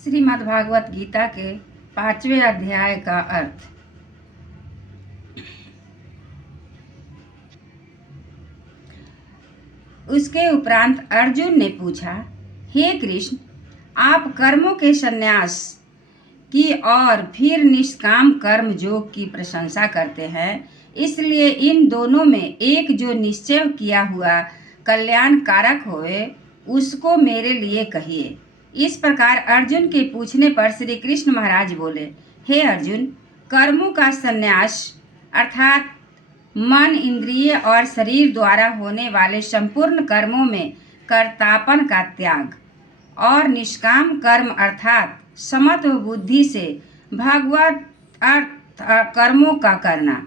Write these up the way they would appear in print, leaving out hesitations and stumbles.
श्रीमद्भागवत गीता के 5वें अध्याय का अर्थ। उसके उपरांत अर्जुन ने पूछा, हे कृष्ण, आप कर्मों के संन्यास की और फिर निष्काम कर्म योग की प्रशंसा करते हैं, इसलिए इन दोनों में एक जो निश्चय किया हुआ कल्याण कारक होए उसको मेरे लिए कहिए। इस प्रकार अर्जुन के पूछने पर श्री कृष्ण महाराज बोले, हे अर्जुन, कर्मों का संन्यास अर्थात मन, इंद्रिय और शरीर द्वारा होने वाले संपूर्ण कर्मों में कर्तापन का त्याग और निष्काम कर्म अर्थात समत्व बुद्धि से भगवत अर्थ कर्मों का करना,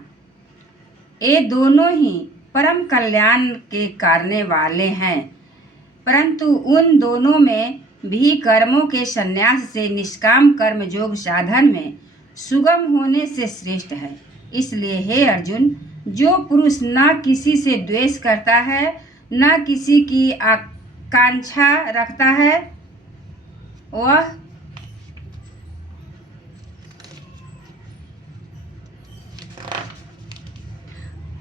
ये दोनों ही परम कल्याण के करने वाले हैं। परंतु उन दोनों में भी कर्मों के संन्यास से निष्काम कर्म योग साधन में सुगम होने से श्रेष्ठ है। इसलिए हे अर्जुन, जो पुरुष न किसी से द्वेष करता है, न किसी की आकांक्षा रखता है,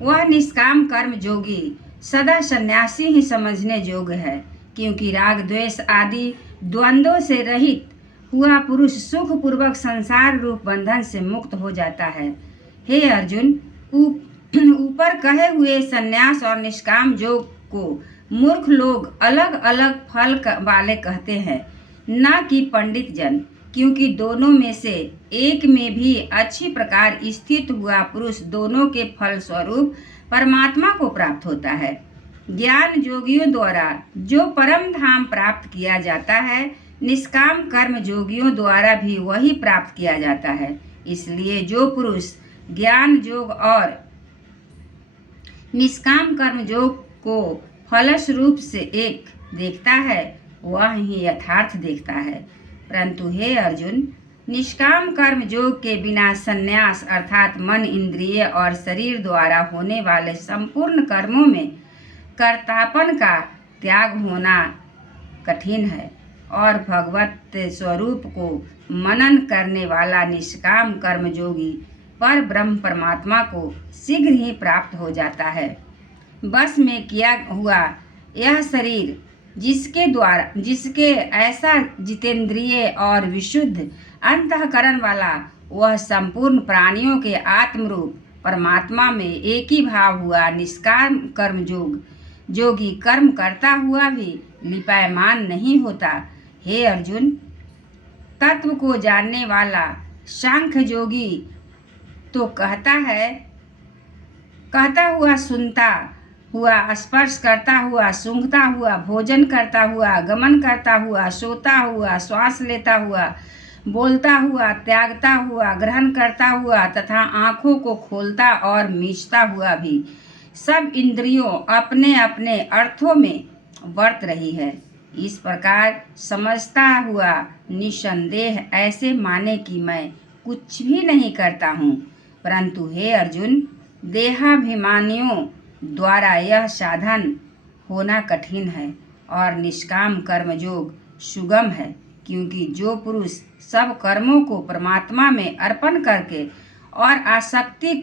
वह निष्काम कर्म योगी सदा सन्यासी ही समझने योग्य है, क्योंकि राग द्वेष आदि द्वंद्वों से रहित हुआ पुरुष सुख पूर्वक संसार रूप बंधन से मुक्त हो जाता है। हे अर्जुन, ऊपर कहे हुए संन्यास और निष्काम योग को मूर्ख लोग अलग अलग फल वाले कहते हैं, न कि पंडित जन, क्योंकि दोनों में से एक में भी अच्छी प्रकार स्थित हुआ पुरुष दोनों के फल स्वरूप परमात्मा को प्राप्त होता है। ज्ञान योगियों द्वारा जो परम धाम प्राप्त किया जाता है, निष्काम कर्म योगियों द्वारा भी वही प्राप्त किया जाता है। इसलिए जो पुरुष ज्ञान योग और निष्काम कर्म योग को फलस्वरूप से एक देखता है, वह ही यथार्थ देखता है। परंतु हे अर्जुन, निष्काम कर्म योग के बिना संन्यास अर्थात मन, इंद्रिय और शरीर द्वारा होने वाले संपूर्ण कर्मों में कर्तापन का त्याग होना कठिन है और भगवत स्वरूप को मनन करने वाला निष्काम कर्म योगी पर ब्रह्म परमात्मा को शीघ्र ही प्राप्त हो जाता है। बस में किया हुआ यह शरीर जिसके ऐसा जितेंद्रिय और विशुद्ध अंतःकरण वाला, वह संपूर्ण प्राणियों के आत्मरूप परमात्मा में एक ही भाव हुआ निष्काम कर्म योगी कर्म करता हुआ भी लिपायमान नहीं होता। हे अर्जुन, तत्व को जानने वाला सांख्य योगी तो कहता हुआ, सुनता हुआ, स्पर्श करता हुआ, सूंघता हुआ, भोजन करता हुआ, गमन करता हुआ, सोता हुआ, श्वास लेता हुआ, बोलता हुआ, त्यागता हुआ, ग्रहण करता हुआ तथा आँखों को खोलता और मीचता हुआ भी सब इंद्रियों अपने अपने अर्थों में वर्त रही है। इस प्रकार समझता हुआ निसंदेह ऐसे माने कि मैं कुछ भी नहीं करता हूँ। परंतु हे अर्जुन, देहाभिमानियों द्वारा यह साधन होना कठिन है और निष्काम कर्म योग सुगम है, क्योंकि जो पुरुष सब कर्मों को परमात्मा में अर्पण करके और आसक्ति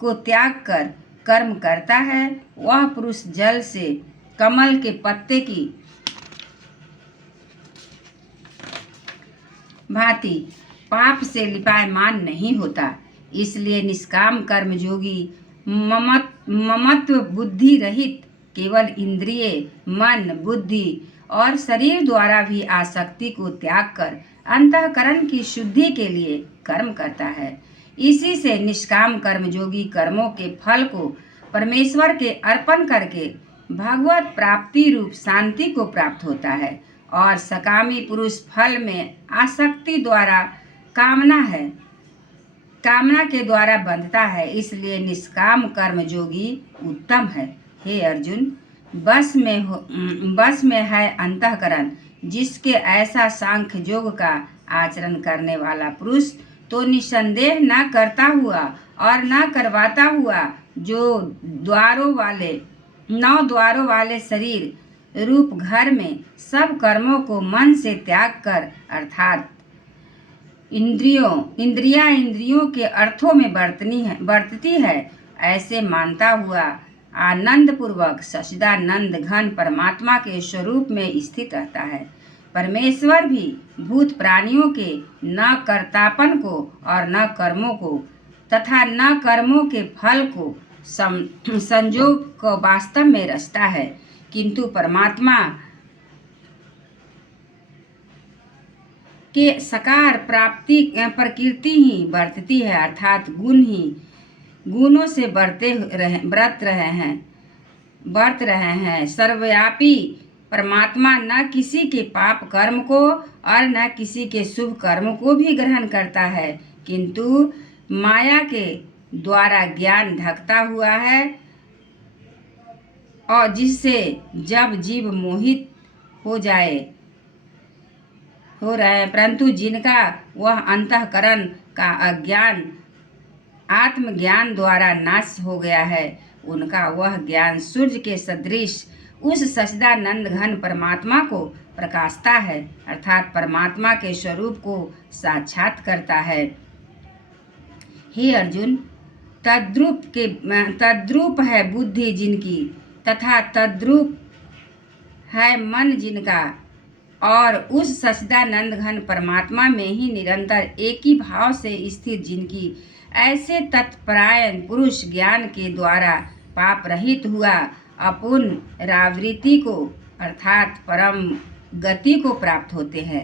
को त्याग कर कर्म करता है, वह पुरुष जल से कमल के पत्ते की भांति पाप से लिपायमान नहीं होता। इसलिए निष्काम कर्म योगी ममत्व बुद्धि रहित केवल इंद्रिय, मन, बुद्धि और शरीर द्वारा भी आसक्ति को त्याग कर अंतःकरण की शुद्धि के लिए कर्म करता है। इसी से निष्काम कर्म योगी कर्मों के फल को परमेश्वर के अर्पण करके भगवत प्राप्ति रूप शांति को प्राप्त होता है और सकामी पुरुष फल में आसक्ति द्वारा कामना के द्वारा बंधता है। इसलिए निष्काम कर्म योगी उत्तम है। हे अर्जुन, बस में है अंतःकरण, जिसके ऐसा सांख्य योग का आचरण करने वाला पुरुष तो निसंदेह न करता हुआ और न करवाता हुआ जो 9 द्वारों वाले शरीर रूप घर में सब कर्मों को मन से त्याग कर अर्थात इंद्रियों के अर्थों में बरतती है, ऐसे मानता हुआ आनंद पूर्वक सच्चिदानंद घन परमात्मा के स्वरूप में स्थित रहता है। परमेश्वर भी भूत प्राणियों के न कर्तापन को और न कर्मों को तथा न कर्मों के फल को संयोग को वास्तव में रचता है, किंतु परमात्मा के साकार प्राप्ति प्रकृति ही बरतती है, अर्थात गुणों से बरत रहे हैं। सर्वव्यापी परमात्मा न किसी के पाप कर्म को और न किसी के शुभ कर्म को भी ग्रहण करता है, किंतु माया के द्वारा ज्ञान ढकता हुआ है, और जिससे जब जीव मोहित हो रहे हैं, परंतु जिनका वह अंतःकरण का अज्ञान आत्मज्ञान द्वारा नाश हो गया है, उनका वह ज्ञान सूर्य के सदृश उस सच्चिदानंद घन परमात्मा को प्रकाशता है, अर्थात परमात्मा के स्वरूप को साक्षात करता है। हे अर्जुन, तद्रूप है बुद्धि जिनकी तथा तद्रूप है मन जिनका, और उस सच्चिदानंद घन परमात्मा में ही निरंतर एक ही भाव से स्थित जिनकी, ऐसे तत्परायण पुरुष ज्ञान के द्वारा पाप रहित हुआ अपुनरावृत्ति को अर्थात परम गति को प्राप्त होते हैं।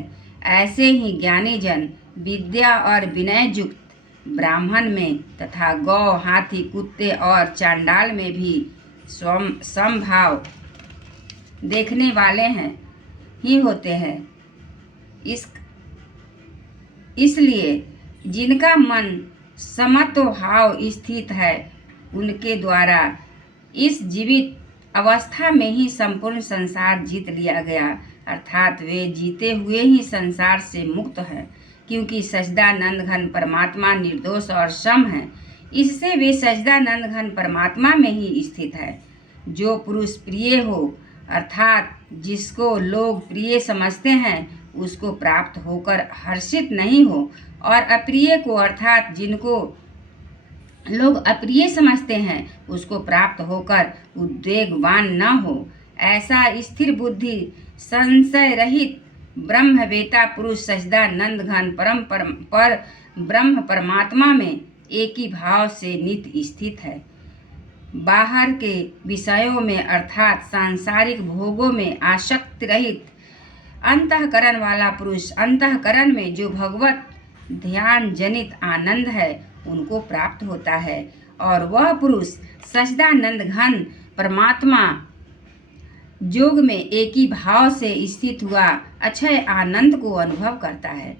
ऐसे ही ज्ञानी जन विद्या और विनय युक्त ब्राह्मण में तथा गौ, हाथी, कुत्ते और चांडाल में भी समभाव देखने वाले ही होते हैं। इसलिए जिनका मन समत्व भाव स्थित है, उनके द्वारा इस जीवित अवस्था में ही संपूर्ण संसार जीत लिया गया, अर्थात वे जीते हुए ही संसार से मुक्त हैं, क्योंकि सच्चिदानंद घन परमात्मा निर्दोष और सम है। इससे वे सच्चिदानंद घन परमात्मा में ही स्थित है। जो पुरुष प्रिय हो, अर्थात जिसको लोग प्रिय समझते हैं, उसको प्राप्त होकर हर्षित नहीं हो, और अप्रिय को अर्थात जिनको लोग अप्रिय समझते हैं, उसको प्राप्त होकर उद्वेगवान न हो, ऐसा स्थिर बुद्धि संशय रहित ब्रह्मवेता पुरुष सच्चिदानंद घन पर ब्रह्म परमात्मा में एक ही भाव से नित्य स्थित है। बाहर के विषयों में अर्थात सांसारिक भोगों में आसक्ति रहित अंतःकरण वाला पुरुष अंतःकरण में जो भगवत ध्यान जनित आनंद है, उनको प्राप्त होता है, और वह पुरुष सच्चिदानंद घन परमात्मा योग में एक ही भाव से स्थित हुआ अक्षय आनंद को अनुभव करता है।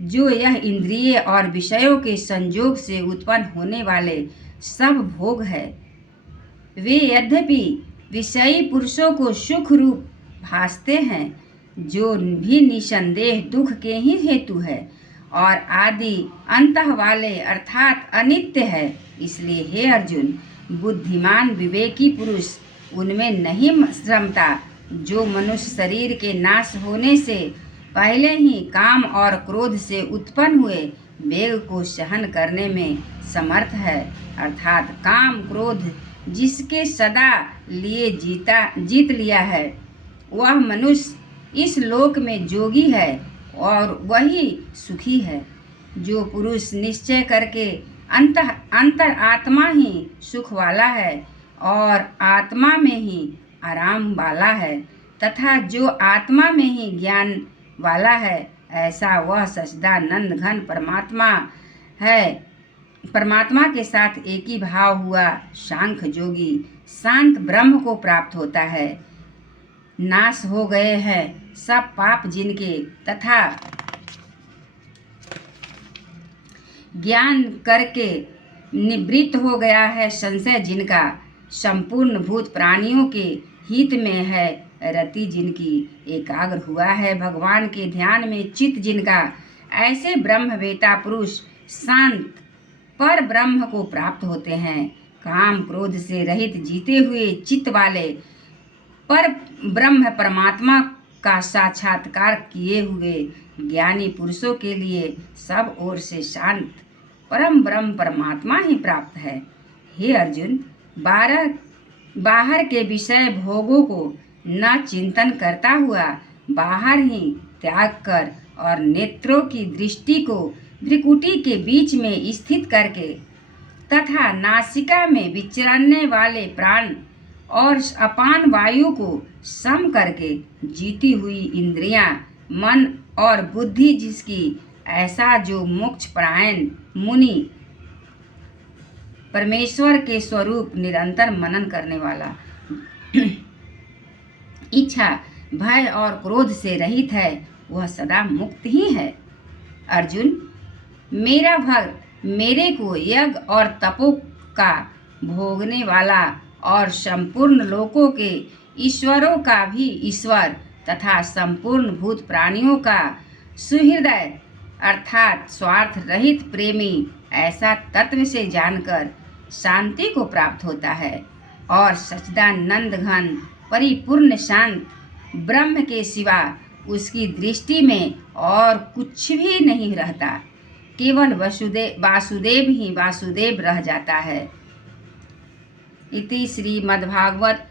जो यह इंद्रिय और विषयों के संयोग से उत्पन्न होने वाले सब भोग है, वे यद्यपि विषयी पुरुषों को सुख रूप भासते हैं, जो भी निसंदेह दुख के ही हेतु है और आदि अंतः वाले अर्थात अनित्य है। इसलिए हे अर्जुन, बुद्धिमान विवेकी पुरुष उनमें नहीं श्रमता, जो मनुष्य शरीर के नाश होने से पहले ही काम और क्रोध से उत्पन्न हुए वेग को सहन करने में समर्थ है, अर्थात काम क्रोध जिसके सदा लिए जीत लिया है, वह मनुष्य इस लोक में जोगी है और वही सुखी है। जो पुरुष निश्चय करके अंतर आत्मा ही सुख वाला है और आत्मा में ही आराम वाला है, तथा जो आत्मा में ही ज्ञान वाला है, ऐसा वह सच्चिदानंद घन परमात्मा के साथ एक ही भाव हुआ सांख्य योगी शांत ब्रह्म को प्राप्त होता है। नाश हो गए हैं सब पाप जिनके, तथा ज्ञान करके निवृत्त हो गया है संशय जिनका, संपूर्ण भूत प्राणियों के हित में है रति जिनकी, एकाग्र हुआ है भगवान के ध्यान में चित्त जिनका, ऐसे ब्रह्मवेता पुरुष शांत पर ब्रह्म को प्राप्त होते हैं। काम क्रोध से रहित जीते हुए चित्त वाले पर ब्रह्म परमात्मा का साक्षात्कार किए हुए ज्ञानी पुरुषों के लिए सब ओर से शांत परम ब्रह्म परमात्मा ही प्राप्त है। हे अर्जुन, बाहर के विषय भोगों को न चिंतन करता हुआ बाहर ही त्याग कर और नेत्रों की दृष्टि को भ्रिकुटी के बीच में स्थित करके तथा नासिका में विचरने वाले प्राण और अपान वायु को सम करके जीती हुई इंद्रियां, मन और बुद्धि जिसकी, ऐसा जो मोक्ष परायण मुनि परमेश्वर के स्वरूप निरंतर मनन करने वाला, इच्छा, भय और क्रोध से रहित है, वह सदा मुक्त ही है। अर्जुन, मेरा भक्त मेरे को यज्ञ और तपों का भोगने वाला और संपूर्ण लोकों के ईश्वरों का भी ईश्वर तथा संपूर्ण भूत प्राणियों का सुहृदय अर्थात स्वार्थ रहित प्रेमी, ऐसा तत्व से जानकर शांति को प्राप्त होता है और सच्चिदानंद घन परिपूर्ण शांत ब्रह्म के सिवा उसकी दृष्टि में और कुछ भी नहीं रहता, केवल वासुदेव ही वासुदेव रह जाता है। इति श्रीमद्भागवत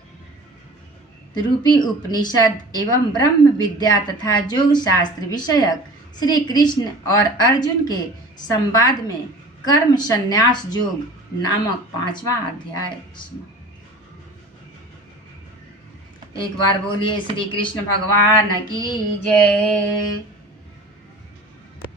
रूपी उपनिषद एवं ब्रह्म विद्या तथा योग शास्त्र विषयक श्री कृष्ण और अर्जुन के संवाद में कर्म संन्यास योग नामक 5वां अध्याय। एक बार बोलिए श्री कृष्ण भगवान की जय।